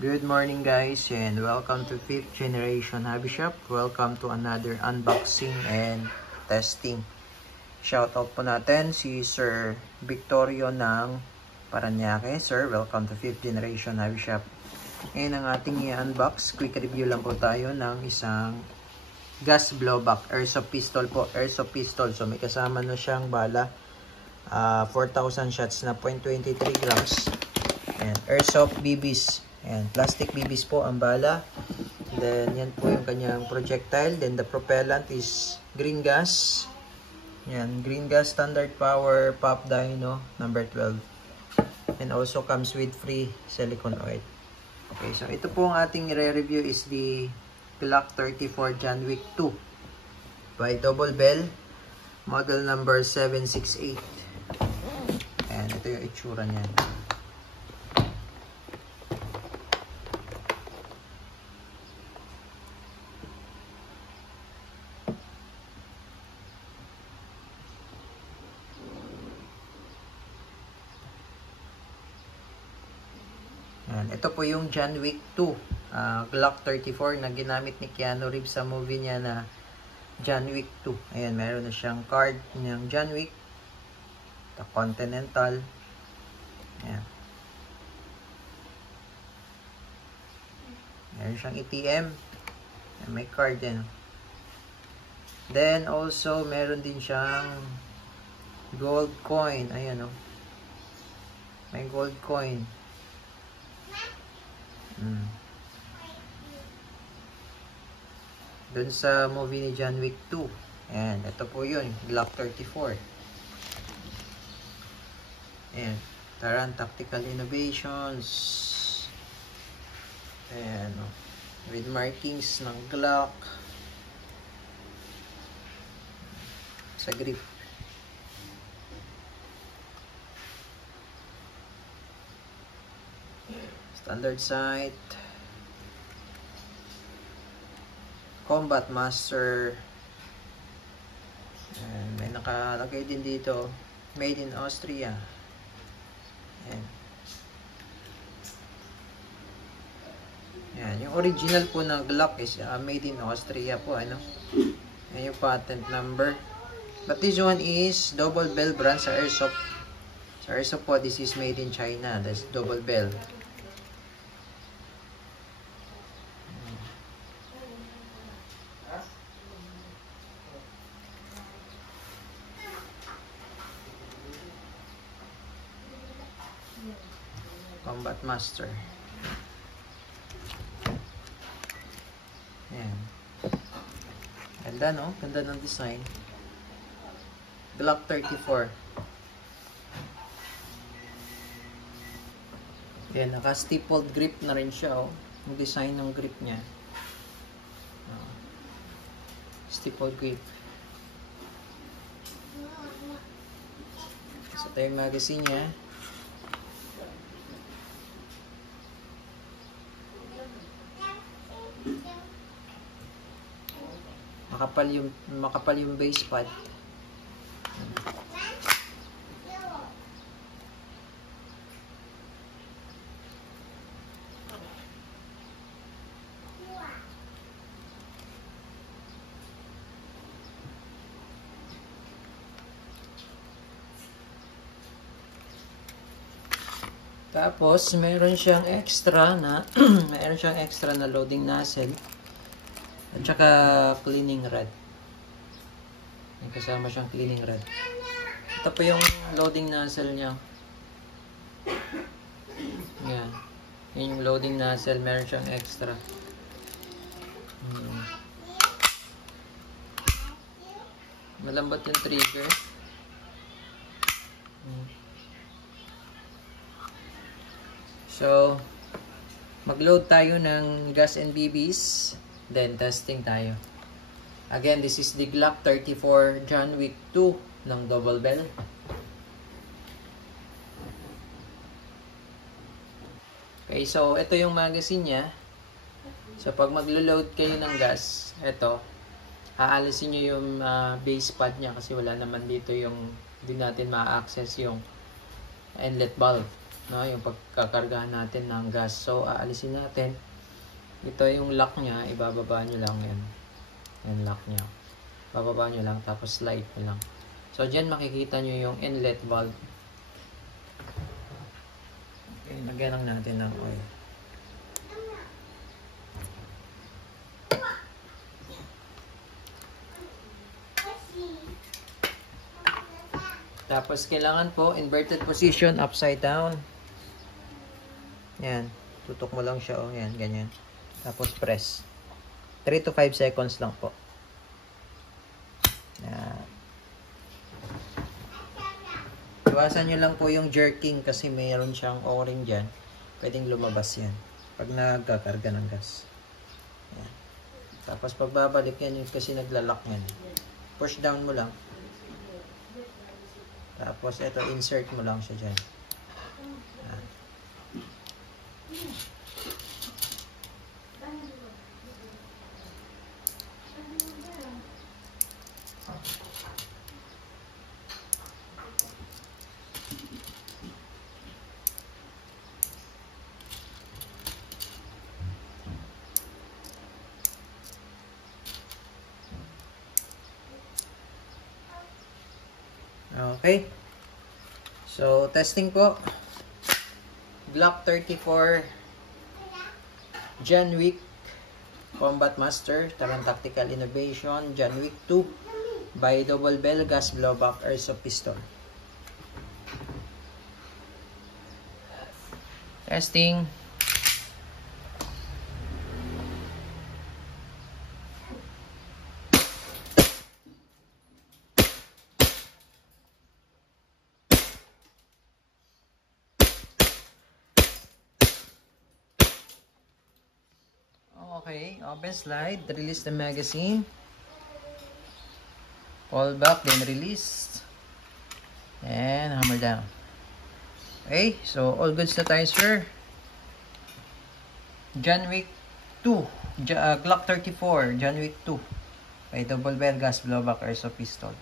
Good morning guys and welcome to 5th Generation Hobby Shop. Welcome to another unboxing and testing. Shoutout po natin si Sir Victorio ng Paranaque. Sir, welcome to 5th Generation Hobby Shop. Ngayon ang ating i-unbox. Quick review lang po tayo ng isang gas blowback. Airsoft pistol po. Airsoft pistol. So may kasama na siyang bala. 4,000 shots na 0.23 grams. And Airsoft BBs. Ayan, plastic BBs po ang bala. Then, yan po yung kanyang projectile. Then, the propellant is green gas. Yan, green gas standard power pop dyno number 12. And also comes with free silicone oil. Okay, so ito po ang ating re-review is the Glock 34 John Wick 2 by Double Bell, model number 768. Ayan, ito yung itsura niya. Ito po yung John Wick 2 Glock 34 na ginamit ni Keanu Reeves sa movie niya na John Wick 2. Ayan, meron na siyang card ng John Wick, the Continental. Ayan. Meron siyang ATM. Ayan, may card yan. Then also meron din siyang gold coin. Ayan o. May gold coin. Doon sa movie ni John Wick 2. Ayan, ito po yun, Glock 34. Ayan, Taran Tactical Innovations. Ayan, with markings ng Glock sa grip. Standard sight, Combat Master, and may nakalagay din dito, made in Austria. Ayan. Ayan, yung original po ng Glock is made in Austria po, ano? Ayan yung patent number. But this one is Double Bell brand sa Airsoft. Sa Airsoft po, this is made in China. That's Double Bell. Combat Master. Ayan. Ganda, no? Ganda ng design. Glock 34. Ayan, naka-stippled grip na rin siya, oh. Yung design ng grip niya. Stippled grip. So, ito yung magazine niya. Makapal yung base pad. Tapos meron siyang extra na loading nozzle. At saka cleaning rod. May kasama siyang cleaning rod. Ito po yung loading nozzle niya. Yan. Yan yung loading nozzle. Meron siyang extra. Malambot yung trigger. So, mag-load tayo ng gas and BBs. Then, testing tayo. Again, this is the Glock 34 John Wick 2 ng Double Bell. Okay, so ito yung magazine niya. So, pag maglo-load kayo ng gas, ito, aalisin nyo yung base pad niya kasi wala naman dito yung, hindi natin ma-access yung inlet valve. no, yung pagkakargahan natin ng gas. So, aalisin natin. Ito yung lock niya, ibababa nyo lang yan. Yung lock niya. Bababa nyo lang, tapos slide nyo lang. So, dyan makikita nyo yung inlet valve. Okay, lagyan lang natin ng oil. Tapos, kailangan po, inverted position, upside down. Yan. Tutok mo lang siya, oh. Yan, ganyan. Tapos, press. 3 to 5 seconds lang po. Yan. Iwasan nyo lang po yung jerking kasi mayroon siyang o-ring dyan. Pwedeng lumabas yan pag nagkakarga ng gas. Yan. Tapos, pagbabalik yan kasi naglalak yan. Push down mo lang. Tapos, ito, insert mo lang siya dyan. Yan. Okay. So, testing po. Glock 34 John Wick Combat Master Taran Tactical Innovation John Wick 2 by Double Bell Gas Blowback Airsoft Pistol. Testing. Okay, open slide, release the magazine, pull back, then release, and hammer down. Okay, so all goods na tayo, sir. John Wick 2, Glock 34, John Wick 2 by Double Bell Gas Blowback Airsoft Pistol.